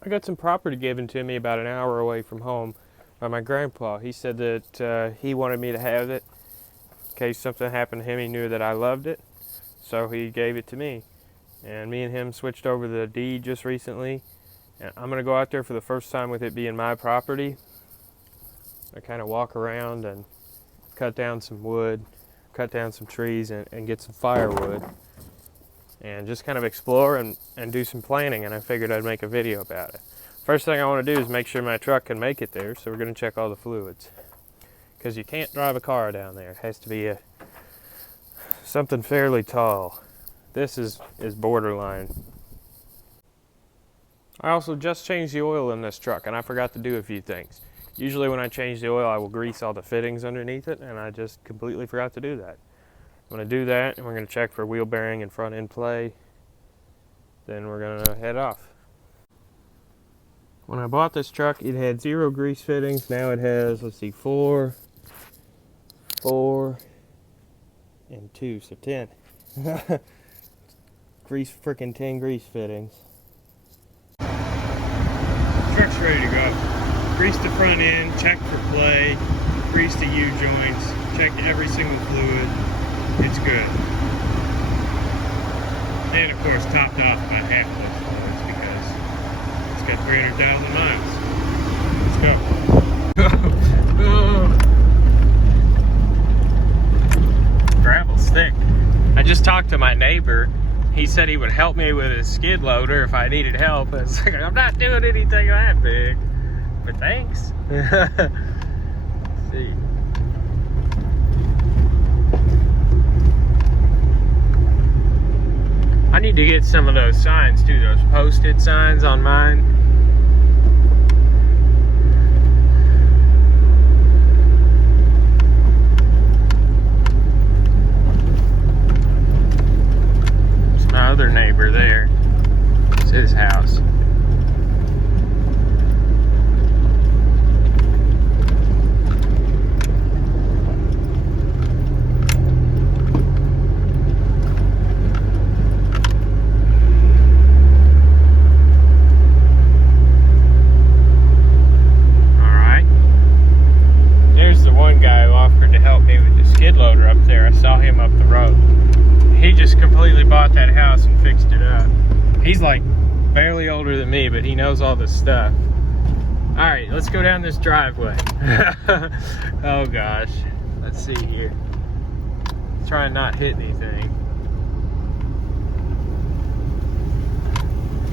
I got some property given to me about an hour away from home by my grandpa. He said that he wanted me to have it in case something happened to him. He knew that I loved it, so he gave it to me. And me and him switched over the deed just recently. And I'm going to go out there for the first time with it being my property. I kind of walk around and cut down some wood, cut down some trees, and get some firewood. And just kind of explore and do some planning, and I figured I'd make a video about it. First thing I want to do is make sure my truck can make it there, so we're going to check all the fluids. Because you can't drive a car down there. It has to be something fairly tall. This is borderline. I also just changed the oil in this truck, and I forgot to do a few things. Usually when I change the oil, I will grease all the fittings underneath it, and I just completely forgot to do that. I'm going to do that, and we're going to check for wheel bearing and front end play. Then we're going to head off. When I bought this truck, it had 0 grease fittings. Now it has, let's see, 4, and 2, so 10. Freaking 10 grease fittings. Truck's ready to go. Grease the front end, check for play, grease the U-joints, check every single fluid. It's good. And of course topped off by half those fluids because it's got 300,000 miles. Let's go. Gravel's thick. I just talked to my neighbor. He said he would help me with his skid loader if I needed help. It's like, I'm not doing anything that big, but thanks. Let's see. I need to get some of those signs too, those posted signs on mine. It's my other neighbor there. It's his house. He's like barely older than me, but he knows all this stuff. All right, let's go down this driveway. Oh gosh, let's see here. Try and not hit anything.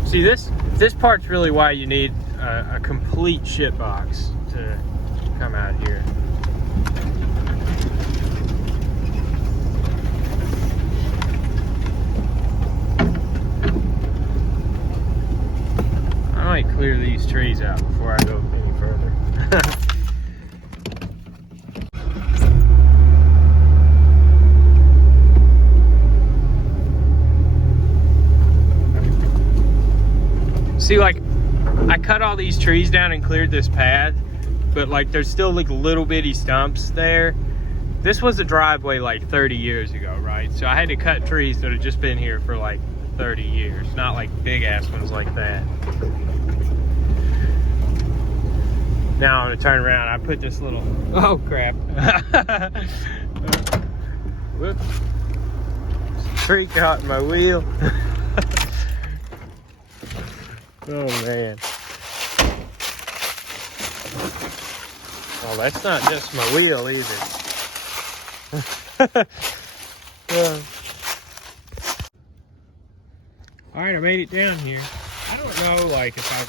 See, this part's really why you need a complete shit box to come out here. I might clear these trees out before I go any further. See, like, I cut all these trees down and cleared this path, but like there's still like little bitty stumps there. This was a driveway like 30 years ago, right? So I had to cut trees that had just been here for like 30 years, not like big ass ones like that. Now I'm gonna turn around. I put this little, oh crap. Whoops. Tree caught in my wheel. Oh man. Oh, that's not just my wheel either. Alright, I made it down here. I don't know, like, if I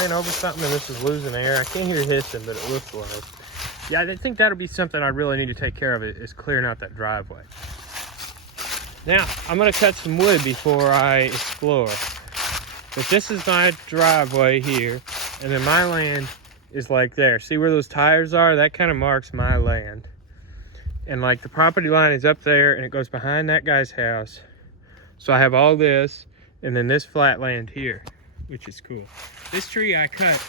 ran over something and this is losing air. I can't hear hissing, but it looks like. Yeah, I think that'll be something I really need to take care of, is clearing out that driveway. Now, I'm going to cut some wood before I explore. But this is my driveway here, and then my land is like there. See where those tires are? That kind of marks my land. And like the property line is up there, and it goes behind that guy's house. So I have all this, and then this flat land here, which is cool. This tree I cut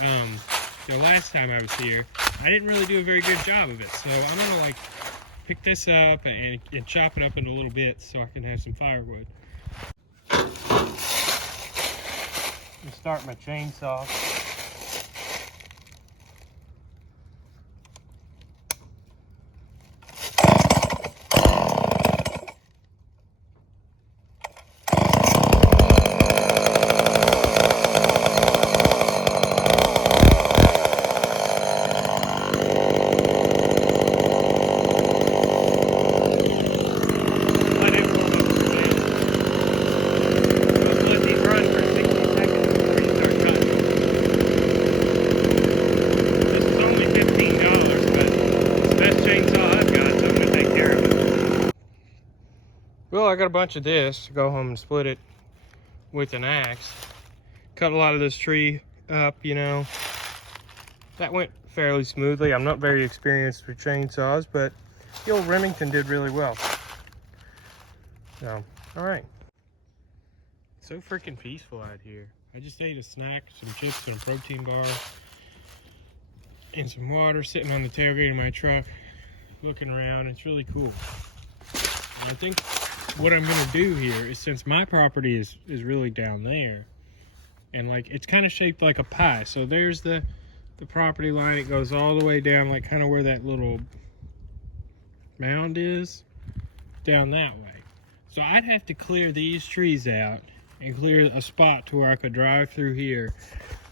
the last time I was here. I didn't really do a very good job of it, so I'm gonna like pick this up and chop it up into little bits so I can have some firewood. start my chainsaw. Well, I got a bunch of this to go home and split it with an axe. Cut a lot of this tree up, you know. That went fairly smoothly. I'm not very experienced with chainsaws, but the old Remington did really well. So, all right. So freaking peaceful out here. I just ate a snack, some chips and a protein bar, and some water sitting on the tailgate of my truck, looking around. It's really cool. And I think what I'm gonna do here is, since my property is really down there, and like it's kind of shaped like a pie, so there's the property line. It goes all the way down, like kind of where that little mound is, down that way. So I'd have to clear these trees out and clear a spot to where I could drive through here,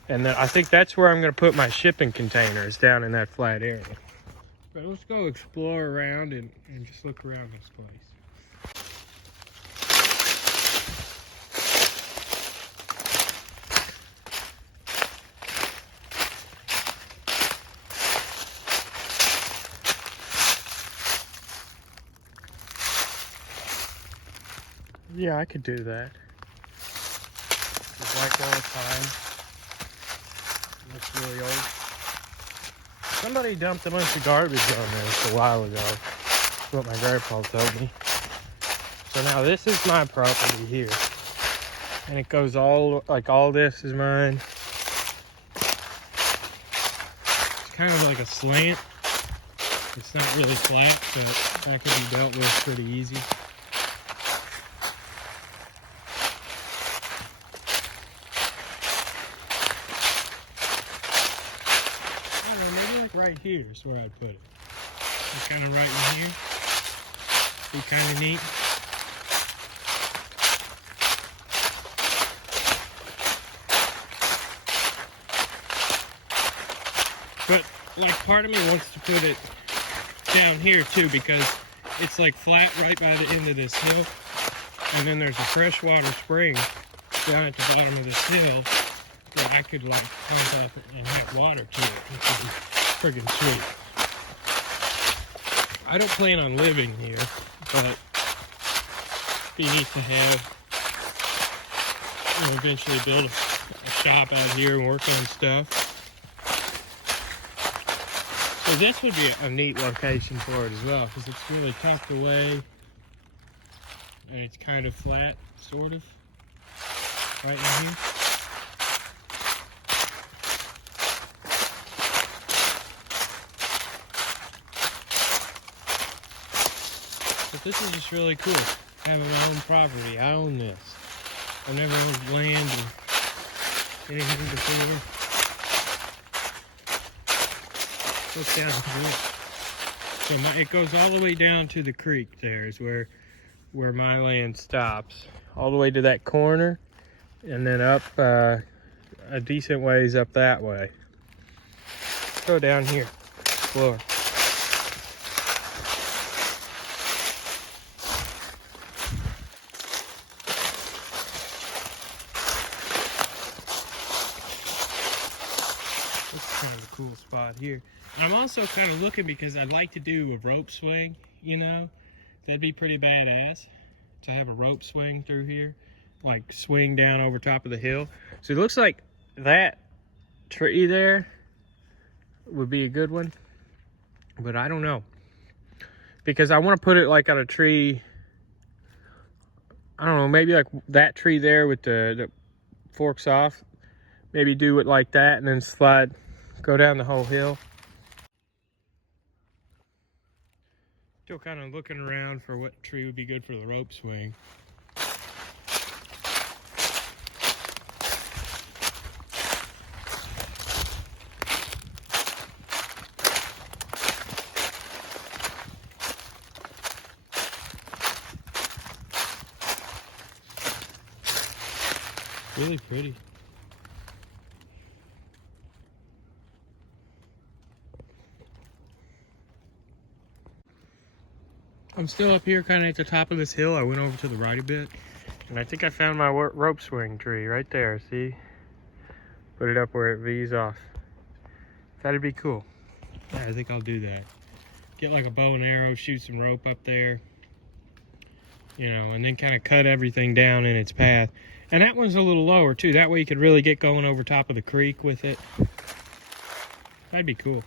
and then I think that's where I'm gonna put my shipping containers, down in that flat area. But let's go explore around and just look around this place. Yeah, I could do that. The black walnut pine. Looks really old. Somebody dumped a bunch of garbage on this a while ago. That's what my grandpa told me. So now this is my property here. And it goes all, like all this is mine. It's kind of like a slant. It's not really flat, but that could be dealt with pretty easy. Right here is where I'd put it. It's kind of right in here. Be kind of neat. But like part of me wants to put it down here too, because it's like flat right by the end of this hill, and then there's a freshwater spring down at the bottom of this hill that I could like pump up and have water to it, which would be friggin' sweet. I don't plan on living here, but it'd be neat to have, you know, eventually build a shop out here and work on stuff. So this would be a neat location for it as well, because it's really tucked away and it's kind of flat, sort of, right in here. But this is just really cool. Having my own property. I own this. I never owned land or anything before. Look down here. So it goes all the way down to the creek. There is where my land stops. All the way to that corner, and then up a decent ways up that way. Let's go down here. Explore. Kind of a cool spot here. And I'm also kind of looking, because I'd like to do a rope swing, you know. That'd be pretty badass to have a rope swing through here, like swing down over top of the hill. So it looks like that tree there would be a good one, but I don't know, because I want to put it like on a tree. I don't know, maybe like that tree there with the forks off. Maybe do it like that and then slide, go down the whole hill. Still kind of looking around for what tree would be good for the rope swing. Really pretty. I'm still up here kind of at the top of this hill. I went over to the right a bit, and I think I found my rope swing tree right there, see? Put it up where it V's off. That'd be cool. Yeah, I think I'll do that. Get like a bow and arrow, shoot some rope up there, you know, and then kind of cut everything down in its path. And that one's a little lower too. That way you could really get going over top of the creek with it. That'd be cool.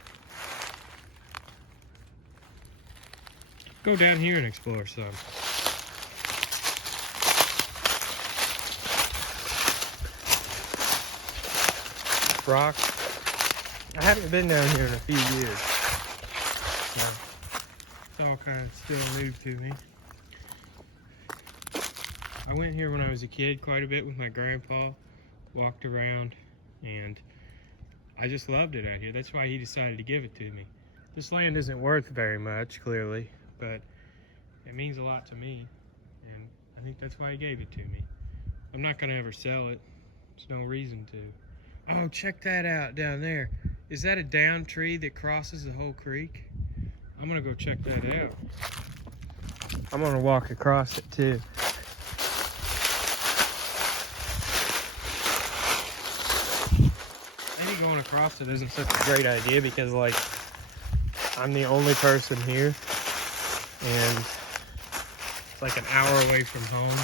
Go down here and explore some. Rock. I haven't been down here in a few years. So it's all kind of still new to me. I went here when I was a kid quite a bit with my grandpa. Walked around, and I just loved it out here. That's why he decided to give it to me. This land isn't worth very much, clearly, but it means a lot to me, and I think that's why he gave it to me. I'm not gonna ever sell it. There's no reason to. Oh, check that out down there. Is that a down tree that crosses the whole creek? I'm gonna go check that out. I'm gonna walk across it too. Maybe going across it isn't such a great idea because, like, I'm the only person here, and it's like an hour away from home,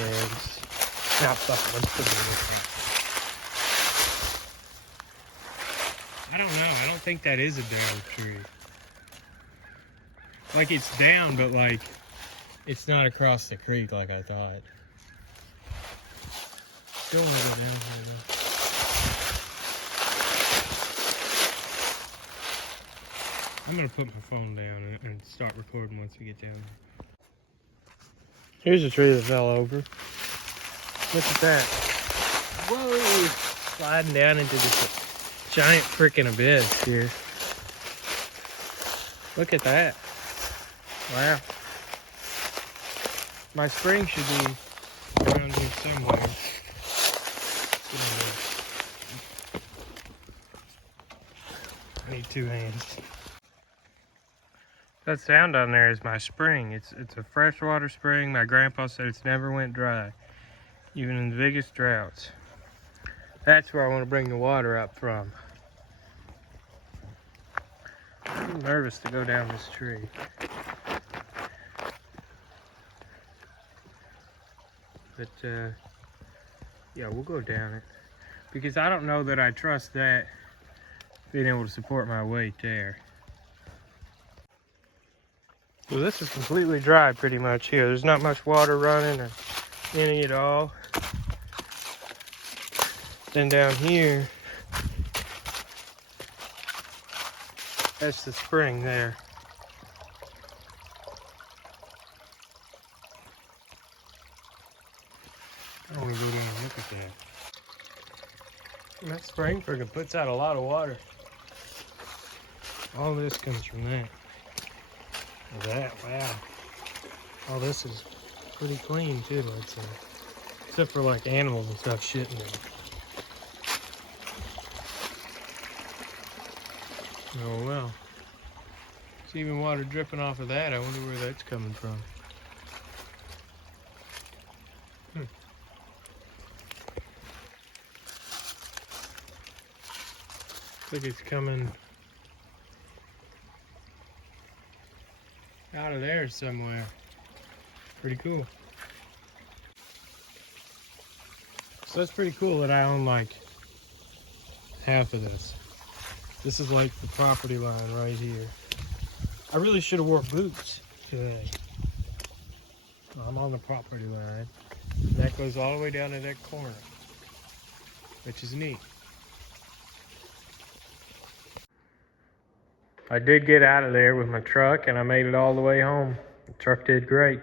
and now stuff wants to be. I don't know. I don't think that is a down tree. Like, it's down, but like it's not across the creek like I thought. Still want to go down here though. I'm gonna put my phone down and start recording once we get down there. Here's a tree that fell over. Look at that. Whoa! Sliding down into this giant freaking abyss here. Look at that. Wow. My spring should be around here somewhere. I need two hands. That sound down there is my spring. It's a freshwater spring. My grandpa said it's never went dry, even in the biggest droughts. That's where I want to bring the water up from. I'm nervous to go down this tree. But yeah, we'll go down it. Because I don't know that I trust that being able to support my weight there. So this is completely dry pretty much here. There's not much water running or any at all. Then down here, that's the spring there. I want to go down and look at that. And that spring friggin' puts out a lot of water. All this comes from that. That, wow. All this is pretty clean too, I'd say. Except for like animals and stuff shitting in it. Oh well. There's even water dripping off of that. I wonder where that's coming from. Looks like it's coming out of there somewhere. Pretty cool. So that's pretty cool that I own like half of this. This is like the property line right here. I really should have wore boots today. I'm on the property line. That goes all the way down to that corner, which is neat. I did get out of there with my truck and I made it all the way home. The truck did great.